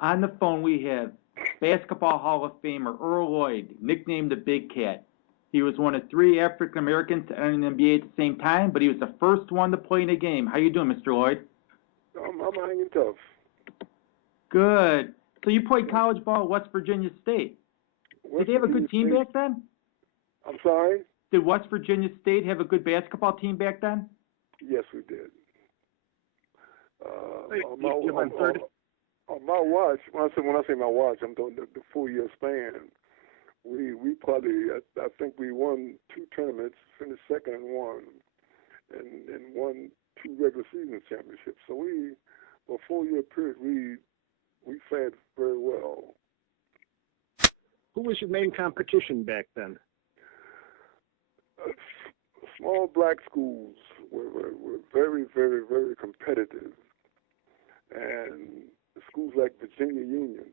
On the phone, we have Basketball Hall of Famer Earl Lloyd, nicknamed the Big Cat. He was one of three African Americans to enter the NBA at the same time, but he was the first one to play in a game. How you doing, Mr. Lloyd? I'm hanging tough. Good. So you played college ball at West Virginia State. Did they have a good team back then? I'm sorry? Did West Virginia State have a good basketball team back then? Yes, we did. On my watch, when I say my watch, I'm doing the 4 year span. We probably, I think we won 2 tournaments, finished second in one, and won 2 regular season championships. So for a 4 year period, we fared very well. Who was your main competition back then? Small black schools were very, very, very competitive. And schools like Virginia Union,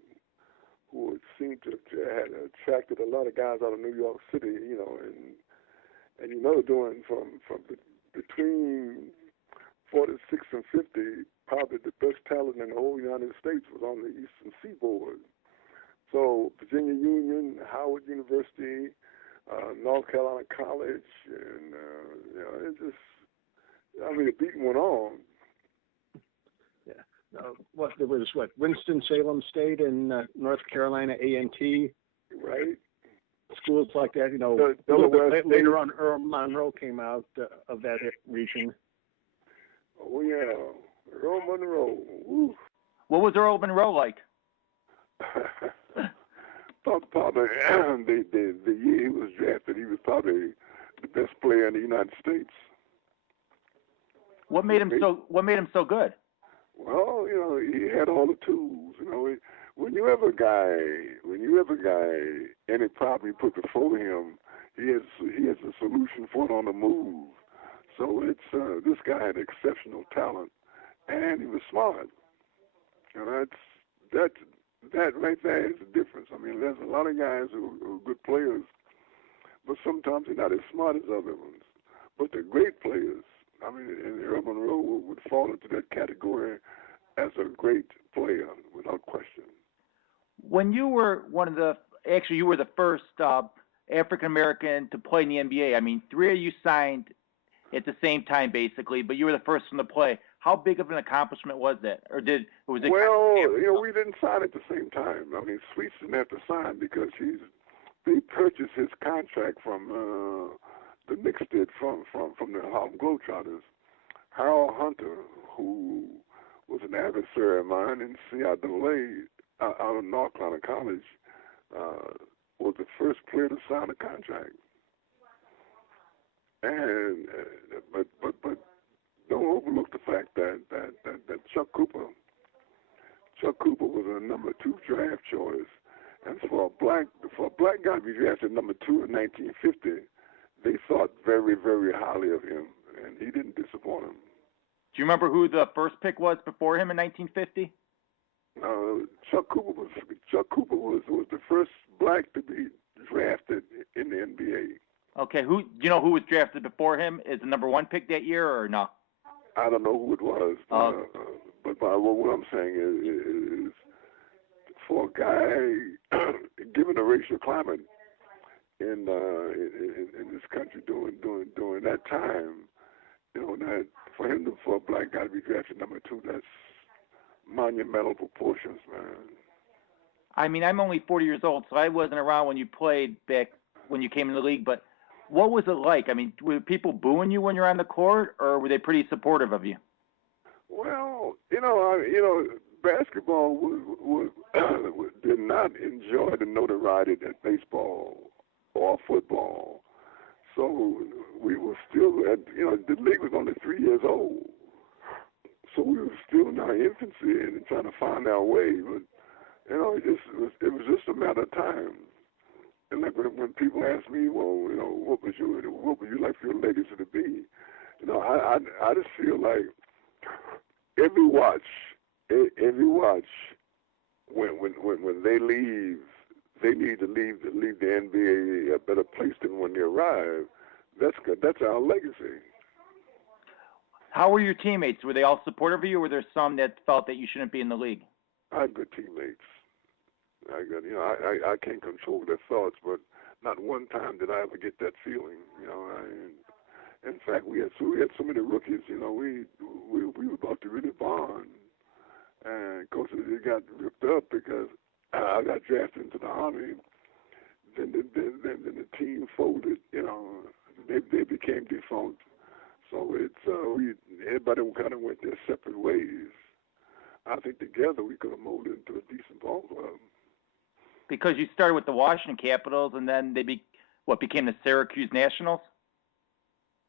who seemed to have attracted a lot of guys out of New York City, and doing from between 46 and 50, probably the best talent in the whole United States was on the Eastern Seaboard. So Virginia Union, Howard University, North Carolina College, and the beating went on. Yeah. There was Winston-Salem State and North Carolina A&T. Right. Schools like that, later on Earl Monroe came out of that region. Oh, yeah. Earl Monroe. Woo. What was Earl Monroe like? Probably the year he was drafted, he was probably the best player in the United States. What made him so good? Well, he had all the tools. When you have a guy, any problem you put before him, he has a solution for it on the move. So it's this guy had exceptional talent, and he was smart. And that right there is the difference. I mean, there's a lot of guys who are good players, but sometimes they're not as smart as other ones. But they're great players. I mean, and Earl Monroe would fall into that category as a great player, without question. When you were you were the first African American to play in the NBA. I mean, 3 of you signed at the same time, basically, but you were the first one to play. How big of an accomplishment was that, or was it? Well, we didn't sign at the same time. I mean, Sweets didn't have to sign because they purchased his contract from the Knicks did from the Harlem Globetrotters. Harold Hunter, who was an adversary of mine in CIAA out of North Carolina College, was the first player to sign a contract. And but don't overlook the fact that Chuck Cooper was a number 2 draft choice, and for a black guy to be drafted number 2 in 1950, they thought very, very highly of him, and he didn't disappoint them. Do you remember who the first pick was before him in 1950? Chuck Cooper was the first black to be drafted in the NBA. Okay, do you know who was drafted before him as the number 1 pick that year, or no? I don't know who it was, but what I'm saying is for a guy, given the racial climate in this country during that time, that for a black guy to be drafted number 2, that's monumental proportions, man. I mean, I'm only 40 years old, so I wasn't around when you played back when you came in the league, but what was it like? I mean, were people booing you when you're on the court, or were they pretty supportive of you? Well, basketball did not enjoy the notoriety that baseball or football. So we were still the league was only 3 years old. So we were still in our infancy and trying to find our way. But, it was just a matter of time. And like when people ask me, well, what would you like for your legacy to be? I just feel like every watch, when they leave, they need to leave the NBA a better place than when they arrive. That's good. That's our legacy. How were your teammates? Were they all supportive of you, or were there some that felt that you shouldn't be in the league? I had good teammates. I can't control their thoughts, but not one time did I ever get that feeling. In fact, we had so many rookies. We were about to really bond, and coach, it got ripped up because I got drafted into the Army. Then the team folded. They became defunct. So everybody kind of went their separate ways. I think together we could have molded into a decent ball club. Because you started with the Washington Capitals, and then they became the Syracuse Nationals?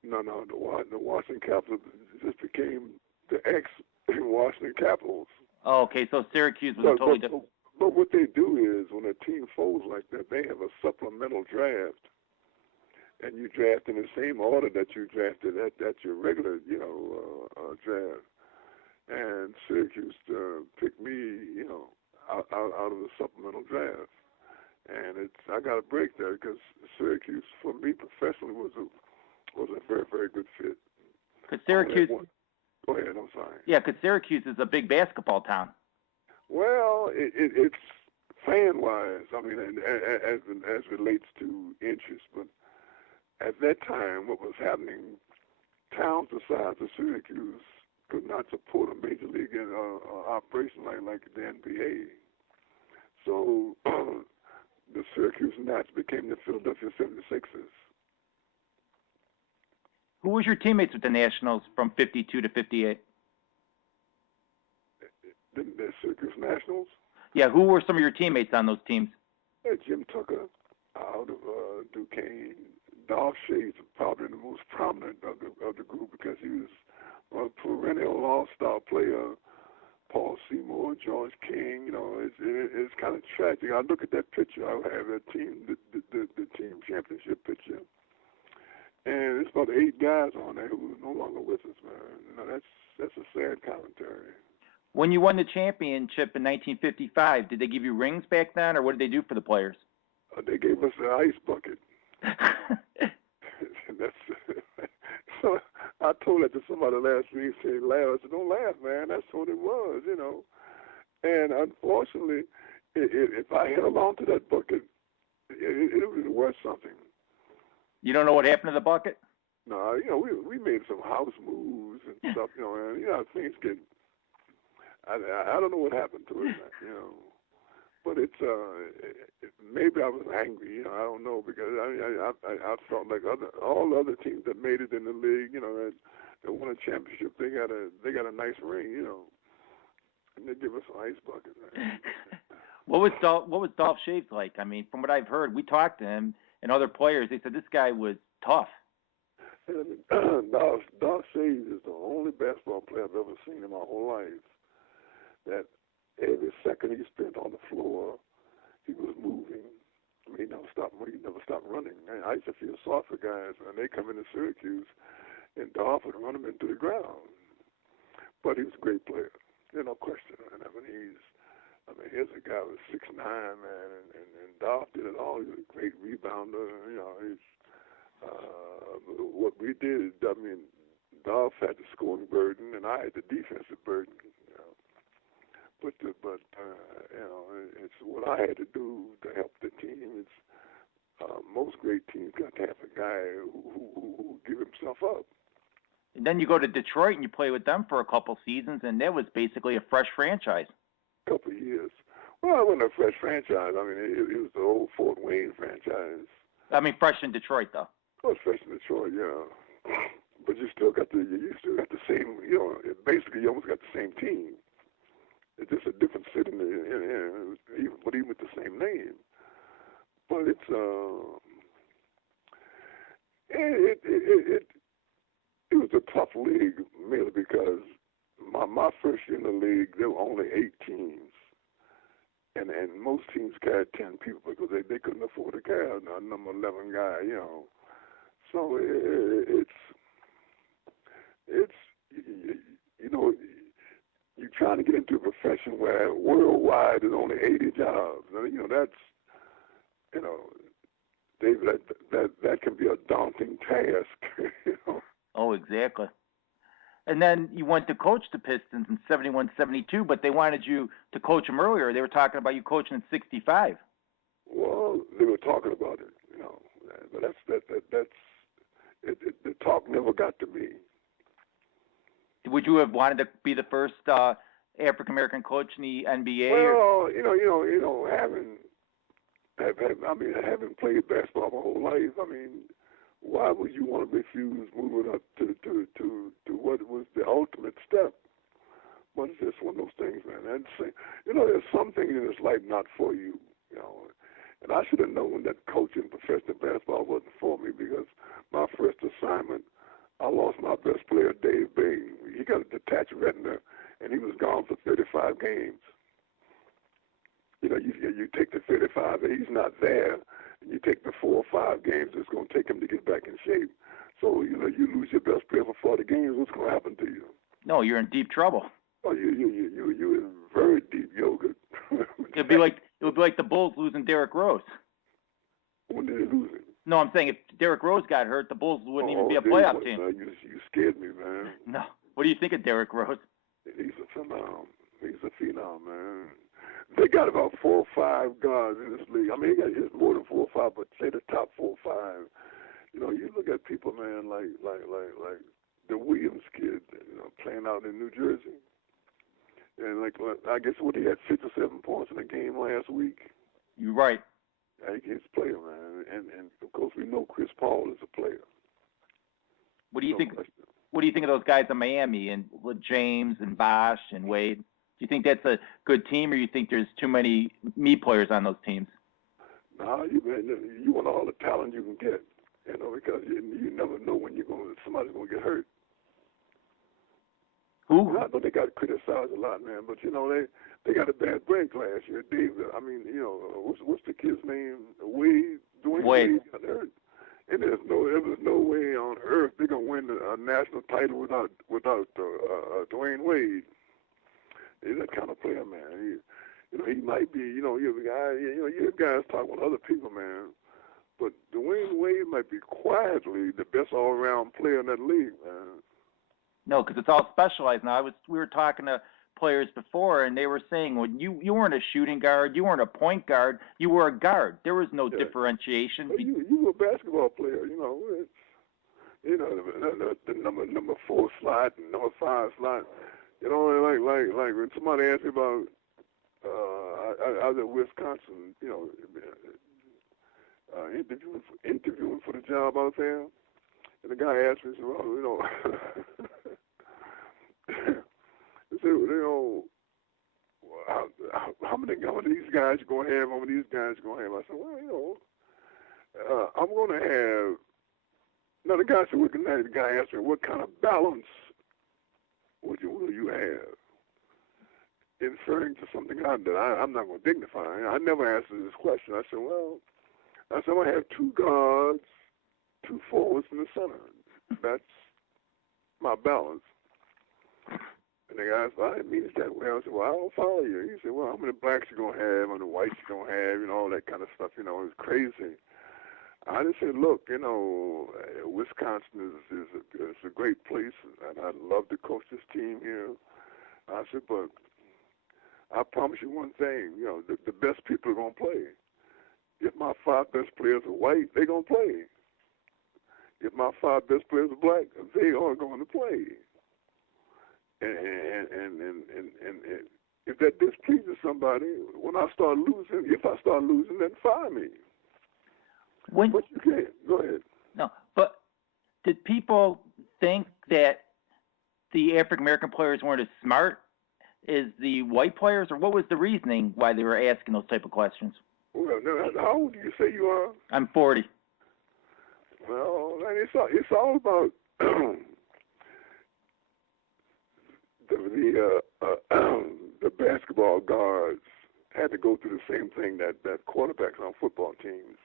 No, the Washington Capitals just became the ex-Washington Capitals. Oh, okay, so Syracuse was totally different. But what they do is, when a team folds like that, they have a supplemental draft, and you draft in the same order that you drafted at your regular, draft. And Syracuse picked me, out of the supplemental draft, and I got a break there because Syracuse, for me professionally, was a very, very good fit. Because Syracuse. Go ahead. I'm sorry. Yeah, because Syracuse is a big basketball town. Well, it's fan-wise. I mean, as relates to interest, but at that time, what was happening, towns the size of Syracuse could not support a major league operation like the NBA. So the Syracuse Nats became the Philadelphia 76ers. Who was your teammates with the Nationals from 52 to 58? The Syracuse Nationals? Yeah, who were some of your teammates on those teams? Jim Tucker out of Duquesne. Dolph Shades, probably the most prominent of the group because he was a perennial all-star player. Paul Seymour, George King, it's kind of tragic. I look at that picture. I have that team, the team championship picture, and it's about 8 guys on there who are no longer with us, man. That's a sad commentary. When you won the championship in 1955, did they give you rings back then, or what did they do for the players? They gave us an ice bucket. So I told that to somebody last week. Said, "Laugh." I said, "Don't laugh, man. That's what it was, And unfortunately, if I held on to that bucket, it was worth something. You don't know what happened to the bucket? No, we made some house moves and stuff, and things get. I don't know what happened to it, but it's maybe I was angry, I don't know, because I felt like all the other teams that made it in the league, that won a championship, they got a nice ring, and they give us an ice bucket. Man. What was Dolph Shades like? I mean, from what I've heard, we talked to him and other players. They said this guy was tough. Dolph Shades is the only basketball player I've ever seen in my whole life that every second he spent on the floor, he was moving. He never stopped running. I used to feel sorry for guys when they come into Syracuse, and Dolph would run them into the ground. But he was a great player. There's no question. Here's a guy with 6'9", man, and Dolph did it all. He was a great rebounder. What we did, Dolph had the scoring burden, and I had the defensive burden. But it's what I had to do to help the team. It's most great teams got to have a guy who give himself up. And then you go to Detroit and you play with them for a couple seasons, and that was basically a fresh franchise. A couple of years. Well, it wasn't a fresh franchise. It was the old Fort Wayne franchise. Fresh in Detroit, though. It was fresh in Detroit, yeah. But you still got the same. Basically, you almost got the same team. It's just a different city, but even with the same name. But it's it was a tough league, mainly because my first year in the league, there were only 8 teams, and most teams carried 10 people because they couldn't afford to carry a number 11 guy, So it's you're trying to get into a profession where worldwide there's only 80 jobs. David, that can be a daunting task. Oh, exactly. And then you went to coach the Pistons in 71, 72, but they wanted you to coach them earlier. They were talking about you coaching in 65. Well, they were talking about it, but the talk never got to me. Would you have wanted to be the first African American coach in the NBA? Well, having played basketball my whole life, I mean, why would you want to refuse moving up to what was the ultimate step? But it's just one of those things, man. And there's some things in this life not for you, And I should have known that coaching professional basketball wasn't for me, because my first assignment, I lost my best player, Dave Bay. He got a detached retina, and he was gone for 35 games. You take the 35, and he's not there, and you take the 4 or 5 games it's going to take him to get back in shape. So, you lose your best player for 40 games, what's going to happen to you? No, you're in deep trouble. Oh, you're in very deep yoga. It would be like the Bulls losing Derrick Rose. When did they lose him? No, I'm saying if Derrick Rose got hurt, the Bulls wouldn't even be a playoff team. You scared me, man. No. What do you think of Derrick Rose? He's a phenom. Man. They got about 4 or 5 guards in this league. I mean, they got just more than 4 or 5, but say the top 4 or 5. You look at people, man, like the Williams kid, playing out in New Jersey. And I guess he had 6 or 7 points in a game last week. You're right. He's a player, man, and of course we know Chris Paul is a player. What do you think? What do you think of those guys in Miami and with James and Bosh and Wade? Do you think that's a good team, or you think there's too many me players on those teams? Nah, you want all the talent you can get, because you never know when somebody's gonna get hurt. Who? I know they got criticized a lot, man, but they got a bad brain class here. David, I mean, what's the kid's name? Wade, Dwayne Wade got hurt, and there was no way on earth they're gonna win a national title without Dwayne Wade. He's that kind of player, man. He might be, you're a guy, you hear guys talk with other people, man, but Dwayne Wade might be quietly the best all-around player in that league, man. No, because it's all specialized now. We were talking to players before, and they were saying when you weren't a shooting guard, you weren't a point guard, you were a guard. There was no differentiation. Well, you were a basketball player, the number 4 slot and number 5 slot. Like when somebody asked me about, I was at Wisconsin, interviewing for the job out there, and the guy asked me, he said, well, he said, how many of these guys you gonna have? How many of these guys you gonna have? I said, well, I'm gonna have. Now the guy said, the guy asked me, what kind of balance will you have? Inferring to something that I'm not gonna dignify. I never answered this question. I said, I'm gonna have 2 guards, 2 forwards in the center. That's my balance. And the guy said, I didn't mean it that way. I said, well, I don't follow you. He said, well, how many blacks you going to have, how many whites you going to have, all that kind of stuff, it was crazy. I just said, look, Wisconsin is a great place, and I'd love to coach this team here. I said, but I promise you one thing, the best people are going to play. If my 5 best players are white, they're going to play. If my 5 best players are black, they are going to play. And if that displeases somebody, if I start losing, then fire me. But you can't. Go ahead. No, but did people think that the African American players weren't as smart as the white players, or what was the reasoning why they were asking those type of questions? Well, how old do you say you are? I'm 40. Well, it's all about the basketball guards had to go through the same thing that quarterbacks on football teams.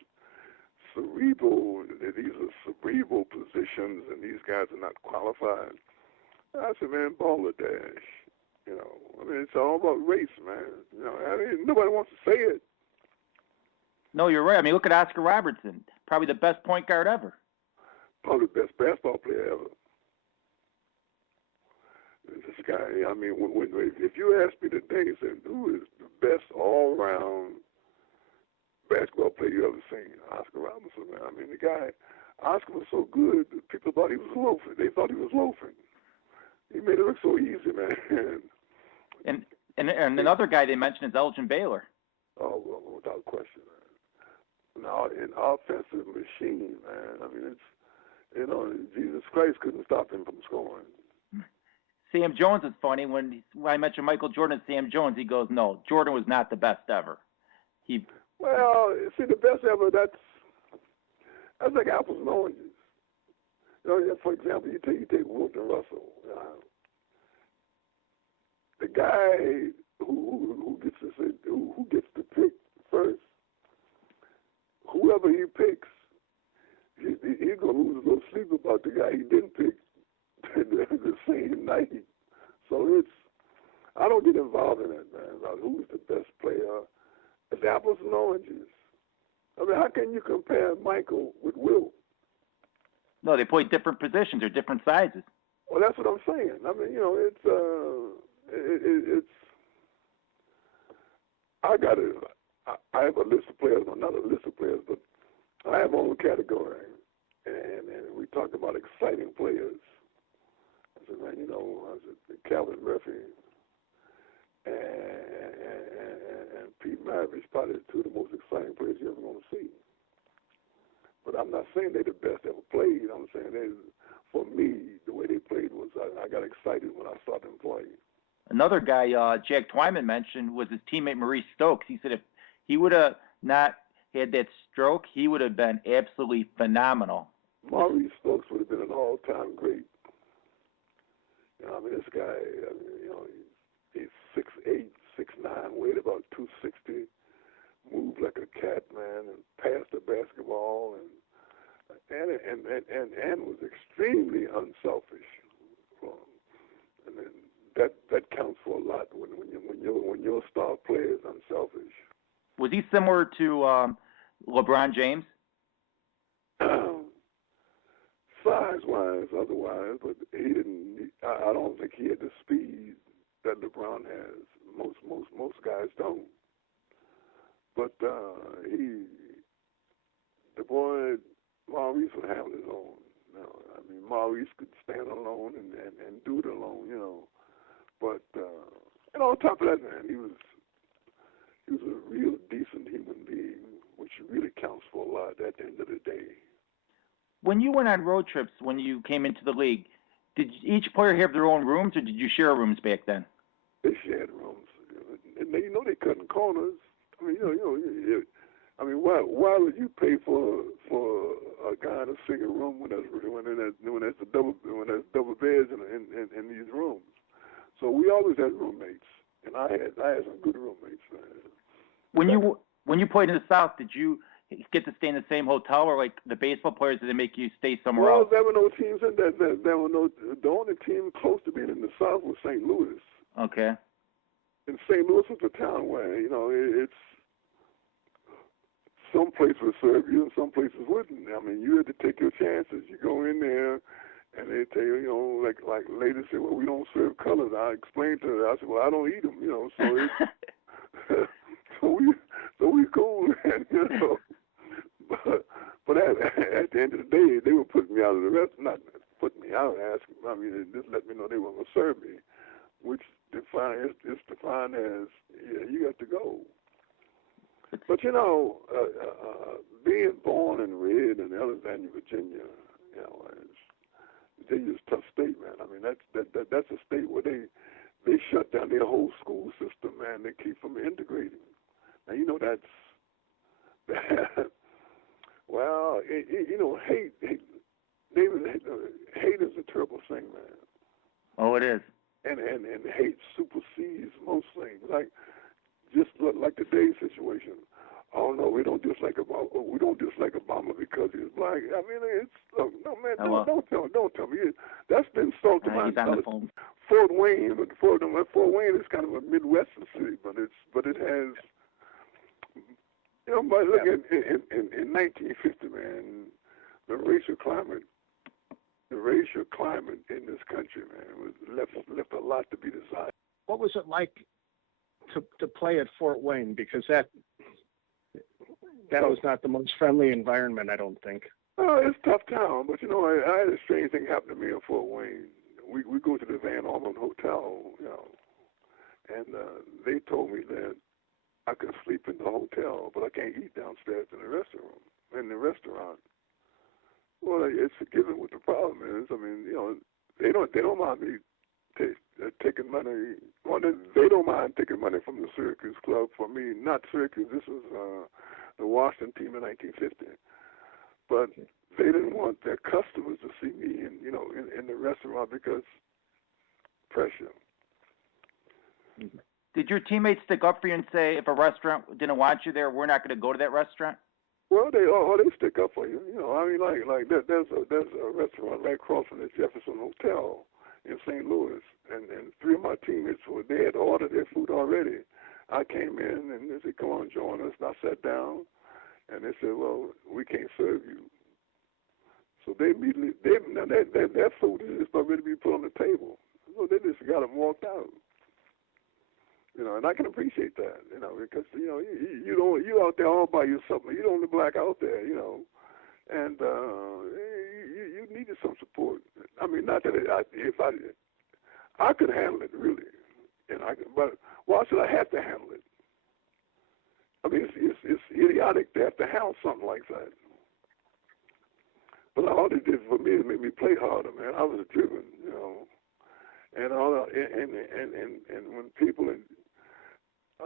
Cerebral, these are cerebral positions, and these guys are not qualified. I said, man, baller dash. It's all about race, man. Nobody wants to say it. No, you're right. Look at Oscar Robertson, probably the best point guard ever. Probably the best basketball player ever. this guy. I mean, if you ask me today, say who is the best all-round basketball player you ever seen? Oscar Robertson, man. I mean, the guy, Oscar was so good that people thought he was loafing. They thought he was loafing. He made it look so easy, man. And another guy they mentioned is Elgin Baylor. Oh, well, without question, man. Now, an offensive machine, man. I mean, Jesus Christ couldn't stop him from scoring. Sam Jones is funny. When I mentioned Michael Jordan and Sam Jones, he goes, no, Jordan was not the best ever. Well, see, the best ever, that's like apples and oranges. For example, you take Wilton Russell. The guy who gets to pick first, whoever he picks, he's going to lose a little sleep about the guy he didn't pick the same night. So I don't get involved in that, man, about who's the best player. It's apples and oranges. I mean, how can you compare Michael with Will? No, they play different positions or different sizes. Well, that's what I'm saying. I mean, it's I have a list of players, well, not a list of players, but I have my own category, and we talk about exciting players. I said, man, Calvin Murphy and Pete Maravich, probably two of the most exciting players you're ever going to see. But I'm not saying they're the best ever played. I'm saying for me, the way they played was I got excited when I saw them play. Another guy, Jack Twyman mentioned, was his teammate Maurice Stokes. He said if he would have not had that stroke, he would have been absolutely phenomenal. Maurice Stokes would have been an all-time great. This guy, he's 6'8", 6'9", weighed about 260, moved like a cat, man, and passed the basketball, and was extremely unselfish. And then that counts for a lot when your star player is unselfish. Was he similar to LeBron James? Size-wise, otherwise, but he didn't. I don't think he had the speed that LeBron has. Most guys don't. But the boy Maurice would have his own. Maurice could stand alone and do it alone, But on top of that, man, he was a real decent human being, which really counts for a lot at the end of the day. When you went on road trips, when you came into the league, did each player have their own rooms, or did you share rooms back then? They shared rooms, and they cutting corners. Why would you pay for a guy to sing a room when there's double beds in these rooms? So we always had roommates, and I had some good roommates, man. When you played in the South, did you get to stay in the same hotel, or like the baseball players, did they make you stay somewhere else? There were no teams in that. The only team close to being in the South was St. Louis. Okay. And St. Louis was a town where it's some places would serve you and some places wouldn't. You had to take your chances. You go in there, and they tell you, like ladies say, well, we don't serve colors. I explained to her. I said, well, I don't eat them, So it's so we cool, man, But at the end of the day, they were putting me out of the restaurant. Not putting me out, asking. Just let me know they weren't going to serve me, which is defined as, yeah, you got to go. But being born and reared in Alexandria, Virginia, Virginia's a tough state, man. That's a state where they shut down their whole school system, man. They keep from integrating. Now that's well, hate is a terrible thing, man. Oh, it is. And hate supersedes most things. Just like today's situation. Oh no, we don't dislike Obama because he's black. No, man, don't tell me. That's been sold to my Fort Wayne, but Fort Wayne is kind of a Midwestern city, but it has. But look, in 1950, man, the racial climate the racial climate in this country, man, was left a lot to be desired. What was it like to play at Fort Wayne? Because that was not the most friendly environment, I don't think. It's a tough town, but I had a strange thing happen to me in Fort Wayne. We go to the Van Ormond Hotel, and they told me that I could sleep in the hotel, but I can't eat downstairs in the restaurant. Well, it's given what the problem is. I mean, they don't mind me taking money. Well, they don't mind taking money from the Syracuse club for me. Not Syracuse. This was the Washington team in 1950. But they didn't want their customers to see me in the restaurant because pressure. Mm-hmm. Did your teammates stick up for you and say, if a restaurant didn't want you there, we're not going to go to that restaurant? Well, they stick up for you. I mean, like there's a restaurant right across from the Jefferson Hotel in St. Louis, and 3 of my teammates they had ordered their food already. I came in and they said, "Come on, join us." And I sat down, and they said, "Well, we can't serve you." So they immediately their food is just already be put on the table. So they just got them walked out. And I can appreciate that, because you out there all by yourself. You're the only black out there, and you needed some support. I mean, not that I could handle it really, but why should I have to handle it? I mean, it's idiotic to have to handle something like that. But all it did for me is make me play harder, man. I was driven, and when people.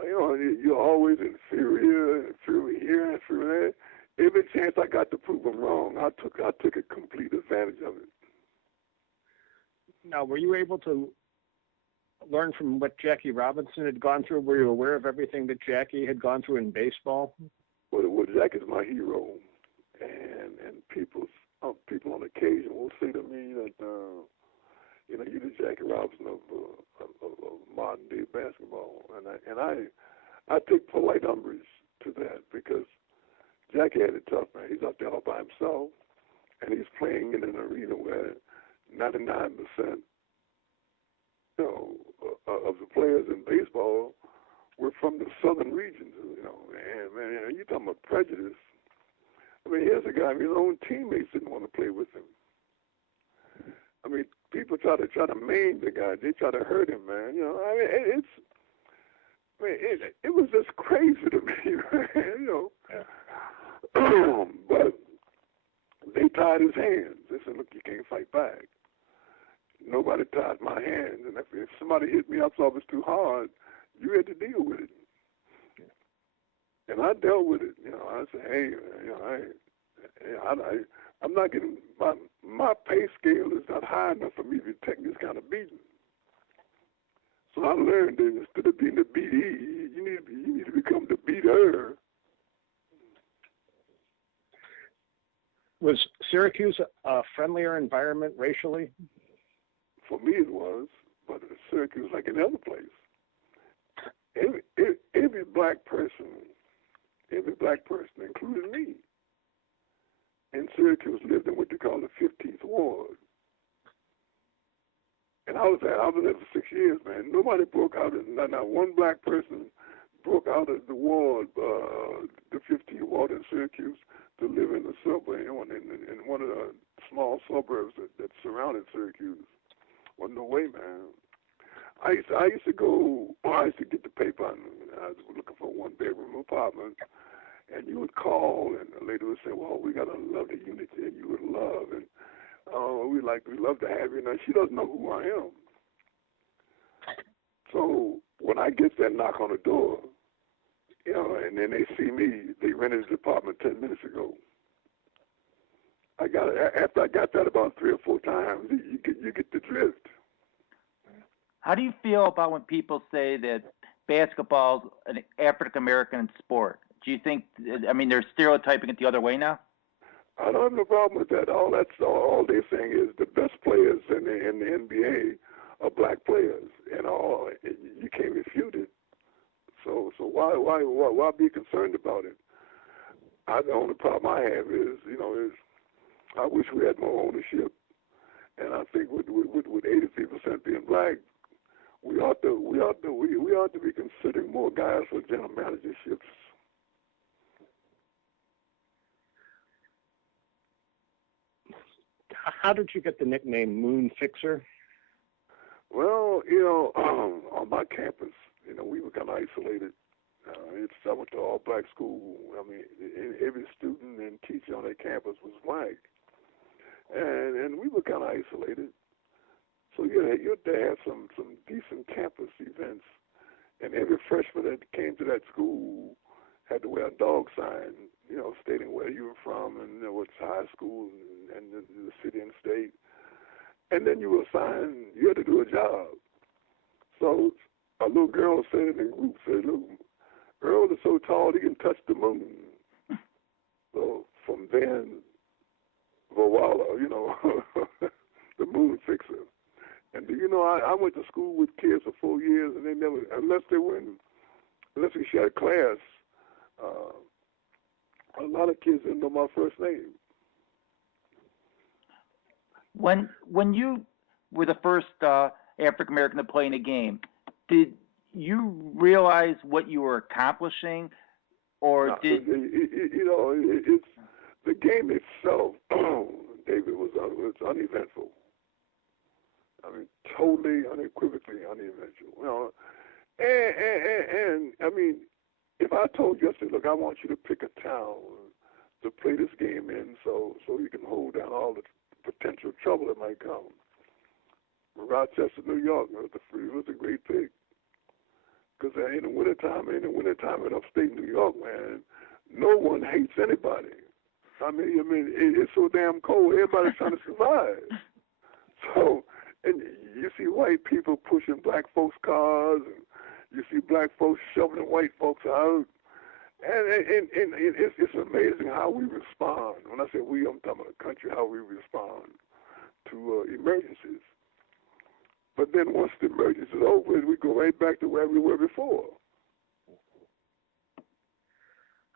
You're always inferior here. Every chance I got to prove them wrong, I took a complete advantage of it. Now, were you able to learn from what Jackie Robinson had gone through? Were you aware of everything that Jackie had gone through in baseball? Well, Jackie's my hero, and people on occasion will say to me that you're the Jackie Robinson of modern day basketball, and I take polite umbrage to that because Jackie had it tough, man. He's out there all by himself, and he's playing in an arena where 99% of the players in baseball were from the southern regions, and man, you're talking about prejudice. I mean, here's a guy, his own teammates didn't want to play with him. I mean, people try to maim the guy. They try to hurt him, man. It was just crazy to me, man, But they tied his hands. They said, "Look, you can't fight back." Nobody tied my hands, and if somebody hit me up so it was too hard, you had to deal with it. And I dealt with it. I said, "Hey, I'm not getting my pay scale is not high enough for me to take this kind of beating." So I learned that instead of being the beatee, you need to become the beater. Was Syracuse a friendlier environment racially? For me, it was, but Syracuse, like any other place, every black person, including me, in Syracuse lived in what you call the 15th Ward. And I was there for 6 years, man. Nobody broke out, not one black person broke out of the ward, the 15th Ward in Syracuse, to live in the subway in one of the small suburbs that surrounded Syracuse. Well, no way, man. I used to get the paper, and I was looking for a one-bedroom apartment, and you would call, and the lady would say, "Well, we got a lovely unit there you would love, and we love to have you." Now, she doesn't know who I am. So when I get that knock on the door, and then they see me, they rented this apartment 10 minutes ago. After I got that about 3 or 4 times, you get the drift. How do you feel about when people say that basketball's an African American sport? Do you think, they're stereotyping it the other way now? I don't have no problem with that. All they're saying is the best players in the NBA are black players, and you can't refute it. So why be concerned about it? The only problem I have is I wish we had more ownership, And I think with 83% being black, we ought to be considering more guys for general managerships. How did you get the nickname Moon Fixer? Well, on my campus, we were kind of isolated. I went to all-black school. I mean, every student and teacher on that campus was black, and we were kind of isolated. So you had to have some decent campus events, and every freshman that came to that school had to wear a dog sign, stating where you were from and what high school and the city and state. And then you were assigned, you had to do a job. So a little girl said in the group, look, Earl is so tall he can touch the moon. So from then, for a while, the Moon Fixer. And I went to school with kids for 4 years, and they never, unless we shared class, a lot of kids didn't know my first name. When you were the first African American to play in a game, did you realize what you were accomplishing, or No, did it's the game itself, David, was uneventful. I mean, totally, unequivocally uneventful. And I mean, if I told you, I said, look, I want you to pick a town to play this game in, so you can hold down all the potential trouble that might come. Rochester, New York, it was a great pick. Because in the wintertime in upstate New York, man, no one hates anybody. I mean, it's so damn cold. Everybody's trying to survive. So, and you see white people pushing black folks' cars, and you see black folks shoving white folks out. And it's amazing how we respond. When I say we, I'm talking about the country, how we respond to emergencies. But then once the emergency is over, we go right back to where we were before.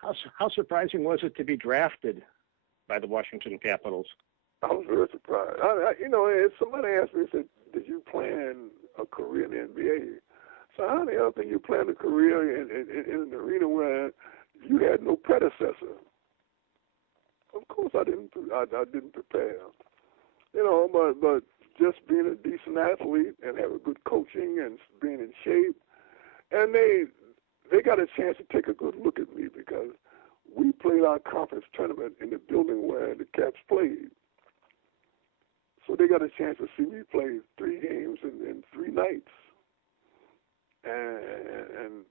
How surprising was it to be drafted by the Washington Capitals? I was very surprised. If somebody asked me, said, did you plan a career in the NBA? So how the hell can you plan a career in an arena where you had no predecessor? Of course I didn't prepare. But just being a decent athlete and having good coaching and being in shape. And they got a chance to take a good look at me because we played our conference tournament in the building where the Caps played. So they got a chance to see me play 3 games in 3 nights. And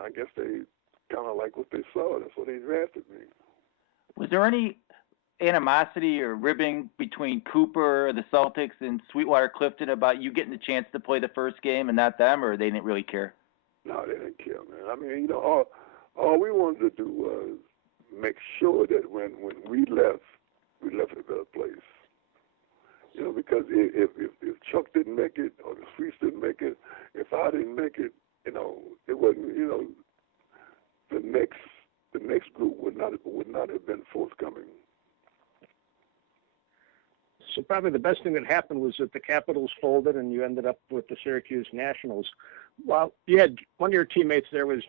I guess they kind of like what they saw. That's why they drafted me. Was there any animosity or ribbing between Cooper, the Celtics, and Sweetwater Clifton about you getting the chance to play the first game and not them, or they didn't really care? No, they didn't care, man. I mean, all we wanted to do was make sure that when we left in a better place. Because if Chuck didn't make it, or the Sweets didn't make it, if I didn't make it, it wasn't, the next group would not have been forthcoming. So probably the best thing that happened was that the Capitals folded and you ended up with the Syracuse Nationals. Well, you had one of your teammates there was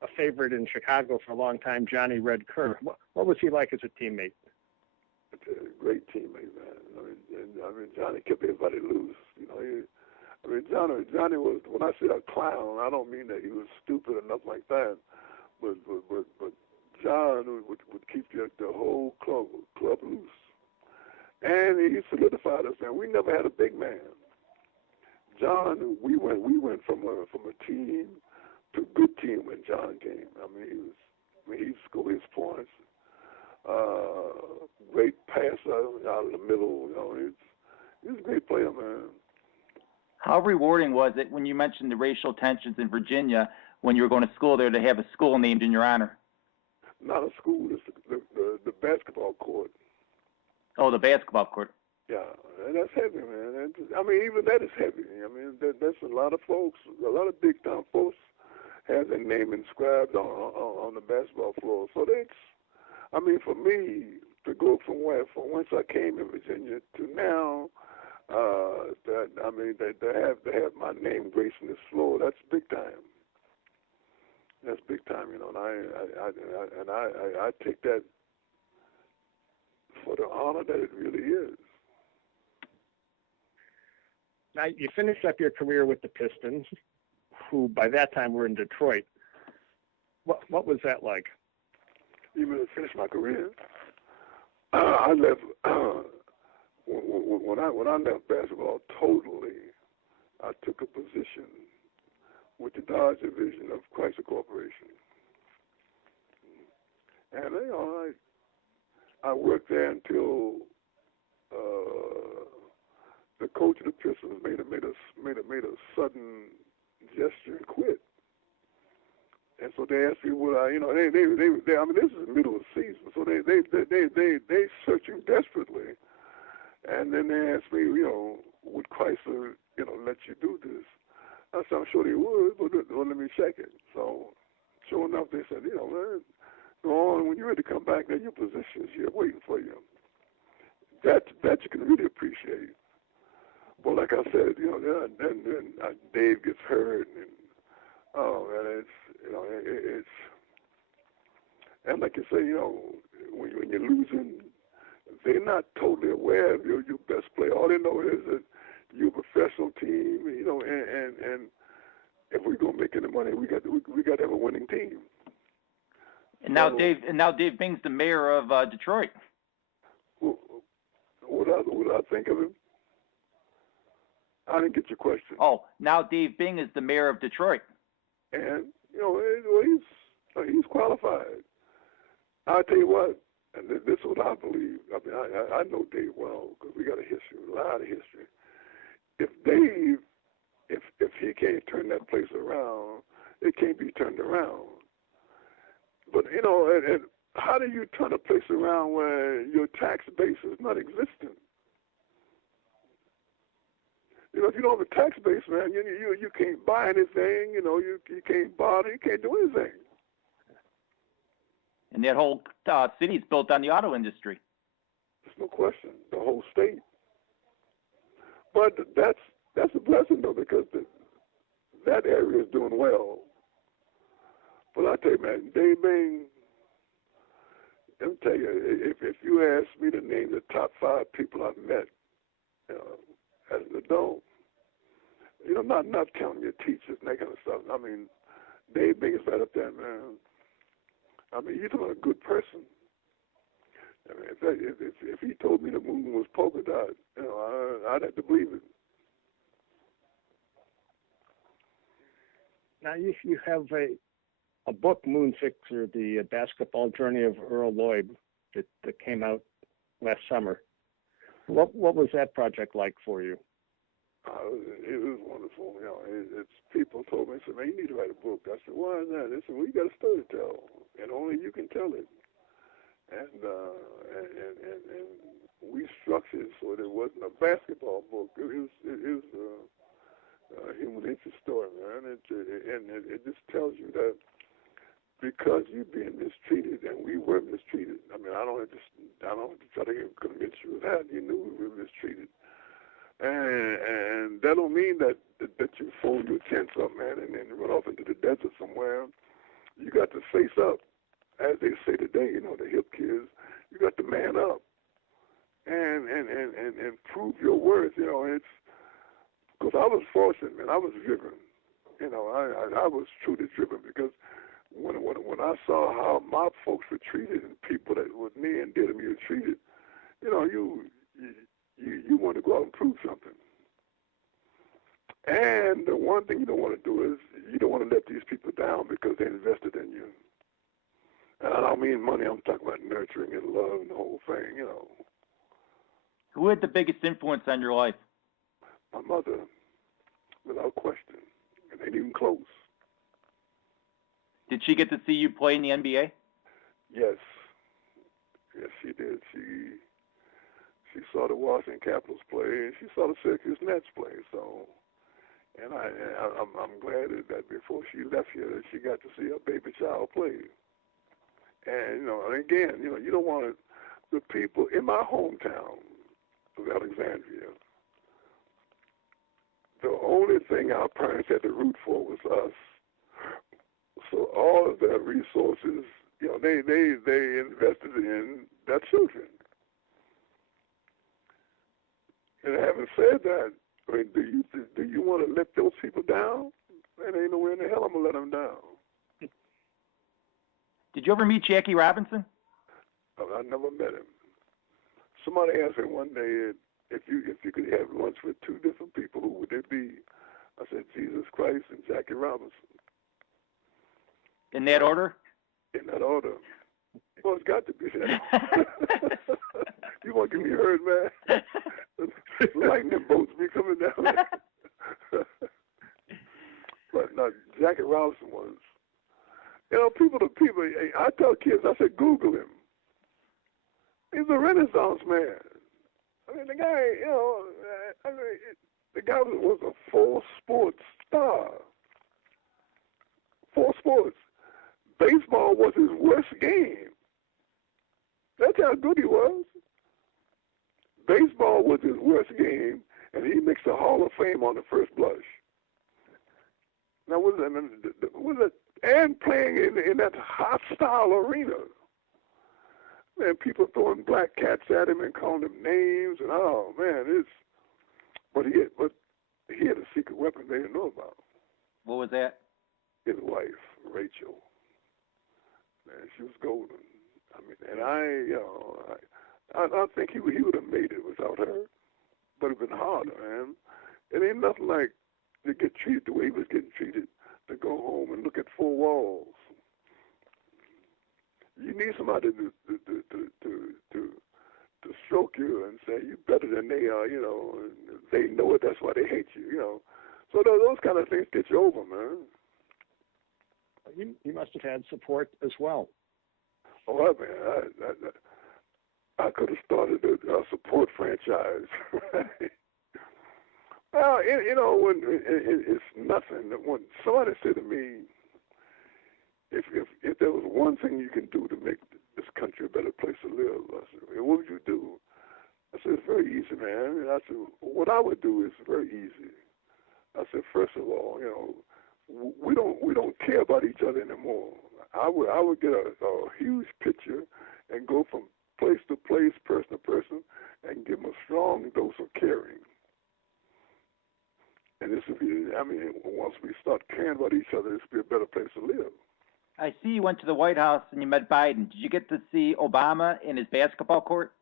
a favorite in Chicago for a long time, Johnny Red Kerr. What was he like as a teammate? A great teammate, man. I mean, Johnny kept everybody loose. Johnny was, when I say a clown, I don't mean that he was stupid or nothing like that, but John would keep the whole club loose. And he solidified us, man. We never had a big man. John, we went from a team to a good team when John came. He scored his points. Great passer out of the middle. He's a great player, man. How rewarding was it when you mentioned the racial tensions in Virginia when you were going to school there to have a school named in your honor? Not a school. It's the basketball court. Oh, the basketball court. Yeah, and that's heavy, man. Even that is heavy. That's a lot of folks, a lot of big time folks have their name inscribed on the basketball floor. So for me to go from whence I came in Virginia to now, That I mean, they have my name gracing this floor. That's big time. That's big time, you know. And I take that for the honor that it really is. Now, you finished up your career with the Pistons, who by that time were in Detroit. What was that like? You mean to finish my career? I left when I left basketball totally. I took a position with the Dodge division of Chrysler Corporation, and you know, I worked there until the coach of the Pistons made a sudden gesture and quit. And so they asked me what I, you know, they I mean, this is the middle of the season, so they searching desperately. And then they asked me, you know, would Chrysler, you know, let you do this? I said, I'm sure they would, but let me check it. So, sure enough, they said, you know, man, go on, when you're ready to come back, there your position is here waiting for you. That you can really appreciate. Well, like I said, you know, then Dave gets hurt, and oh man, it's, you know, it's, and like you say, you know, when you're losing, they're not totally aware of your best player. All they know is that you're a professional team, you know, and if we're gonna make any money, we got to have a winning team. And now Dave Bing's the mayor of Detroit. What I think of him? I didn't get your question. Oh, now Dave Bing is the mayor of Detroit. And you know, well, he's qualified. I'll tell you what, and this is what I believe. I mean, I know Dave well because we got a lot of history. If Dave, if he can't turn that place around, it can't be turned around. But you know, and how do you turn a place around where your tax base is not existent? You know, if you don't have a tax base, man, you can't buy anything. You know, you can't bother, you can't do anything. And that whole city's built on the auto industry. There's no question. The whole state. But that's a blessing though, because that area is doing well. But I tell you, man, Dave Bing. Let me tell you, if you ask me to name the top 5 people I've met, you know, as an adult, you know, not counting your teachers and that kind of stuff. I mean, Dave Bing is right up there, man. I mean, you're talking a good person. I mean, if he told me the moon was polka dot, you know, I'd have to believe it. Now, you have a book, Moon Fixer, the basketball journey of Earl Lloyd, that came out last summer. What was that project like for you? It was wonderful. You know, it's people told me, said, man, you need to write a book. I said, why is that? They said, well, you got a story to tell, and only you can tell it. And we structured it so that it wasn't a basketball book. It was a human interest story, man. It just tells you that because you're being mistreated, and we were mistreated. I mean, I don't have to try to convince you of that. You knew we were mistreated. And that don't mean that you fold your tents up, man, and then run off into the desert somewhere. You got to face up, as they say today. You know, the hip kids. You got to man up, and prove your worth. You know, it's because I was fortunate, man. I was driven. You know, I was truly driven because when I saw how my folks were treated and people that were near and dear to me were treated, you know, you want to go out and prove something. And the one thing you don't want to do is you don't want to let these people down because they invested in you. And I don't mean money. I'm talking about nurturing and love and the whole thing, you know. Who had the biggest influence on your life? My mother, without question. And ain't even close. Did she get to see you play in the NBA? Yes. Yes, she did. She saw the Washington Capitals play, and she saw the Syracuse Nets play. So, and I'm glad that before she left here, that she got to see her baby child play. And you know, again, you know, you don't want the people in my hometown of Alexandria. the only thing our parents had to root for was us. So all of their resources, you know, they invested in their children. And having said that, I mean, do you want to let those people down? There ain't no way in the hell I'm gonna let them down. Did you ever meet Jackie Robinson? I never met him. Somebody asked me one day if you could have lunch with two different people, who would they be? I said Jesus Christ and Jackie Robinson. In that order? In that order. Well, it's got to be that. You want to get me hurt, man? Lightning bolts be coming down. But no, Jackie Robinson was. You know, people. I tell kids, I said, Google him. He's a Renaissance man. I mean, the guy, you know, the guy was a full sports star. Full sports. Baseball was his worst game. That's how good he was. Baseball was his worst game, and he makes the Hall of Fame on the first blush. Now, was it and playing in that hostile arena? Man, people throwing black cats at him and calling him names, and oh man, but he had a secret weapon they didn't know about. What was that? His wife, Rachel. Man, she was golden. I mean, and I think he would have made it without her, but it'd been harder, man. It ain't nothing like to get treated the way he was getting treated, to go home and look at four walls. You need somebody to stroke you and say you're better than they are, you know. And they know it. That's why they hate you, you know. So those kind of things get you over, man. You must have had support as well. Oh, man, I could have started a support franchise. Right? Well, you know, when it's nothing. When somebody said to me, if there was one thing you can do to make this country a better place to live, I said, what would you do? I said, it's very easy, man. And I said, what I would do is very easy. I said, first of all, you know, we don't care about each other anymore. I would get a huge picture and go from place to place, person to person, and give them a strong dose of caring. And this would be, I mean, once we start caring about each other, this would be a better place to live. I see you went to the White House and you met Biden. Did you get to see Obama in his basketball court?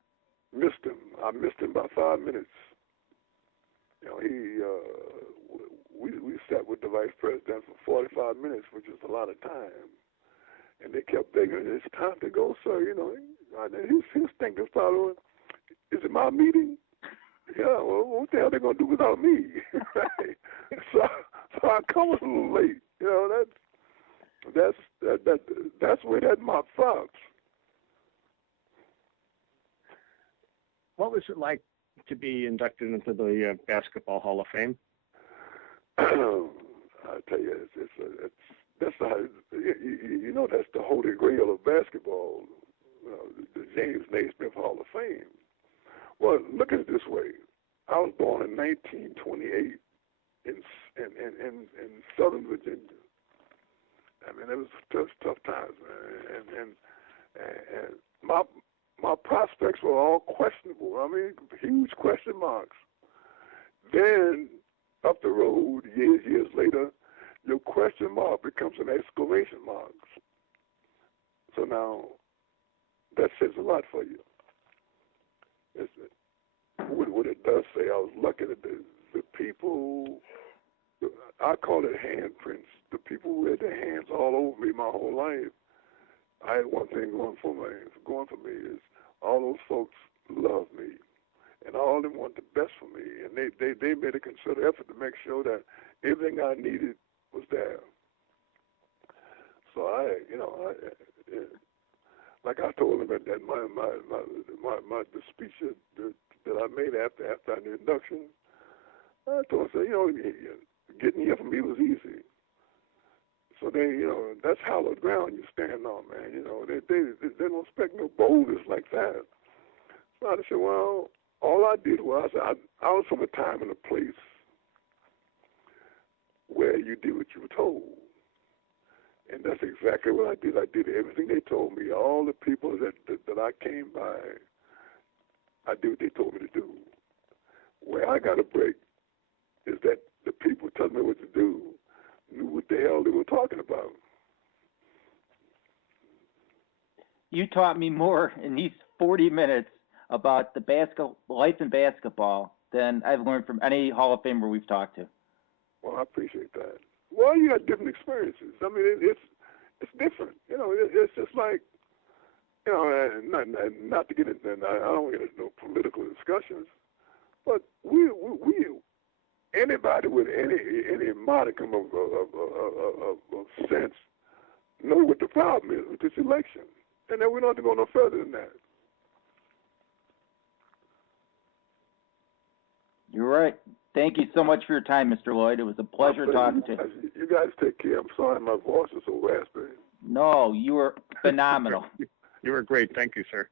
Missed him. I missed him by 5 minutes. You know, we sat with the vice president for 45 minutes, which is a lot of time. And they kept begging, it's time to go, sir. You know, his thinking following, is it my meeting? Yeah, well, what the hell are they going to do without me? Right? So I come a little late. You know, that's where that mouth stops. What was it like to be inducted into the Basketball Hall of Fame? I tell you, that's the holy grail of basketball, the James Naismith Hall of Fame. Well, look at it this way. I was born in 1928 in Southern Virginia. I mean, it was tough times, man. And my prospects were all questionable. I mean, huge question marks. Then, up the road, years later, your question mark becomes an exclamation mark. So now, that says a lot for you. What it does say, I was lucky that the people, I call it handprints, the people who had their hands all over me my whole life. I had one thing going for me is all those folks love me, and all of them want the best for me, and they made a concerted effort to make sure that everything I needed was there. So like I told them that the speech that I made after the induction, I told them, you know, getting here for me was easy. So that's hallowed ground you stand on, man. You know, they don't expect no boulders like that. So I said, well, all I did was I was from a time and a place where you did what you were told. And that's exactly what I did. I did everything they told me. All the people that I came by, I did what they told me to do. Where I got a break is that the people telling me what to do knew what the hell they were talking about. You taught me more in these 40 minutes about the life in basketball than I've learned from any Hall of Famer we've talked to. Well, I appreciate that. Well, you got different experiences. I mean, it's different. You know, it's just like, you know, not to get into, I don't get into no political discussions, but we anybody with any modicum of sense know what the problem is with this election, and then we don't have to go no further than that. You're right. Thank you so much for your time, Mr. Lloyd. It was a pleasure talking to you. You guys take care. I'm sorry my voice is so raspy. No, you were phenomenal. You were great. Thank you, sir.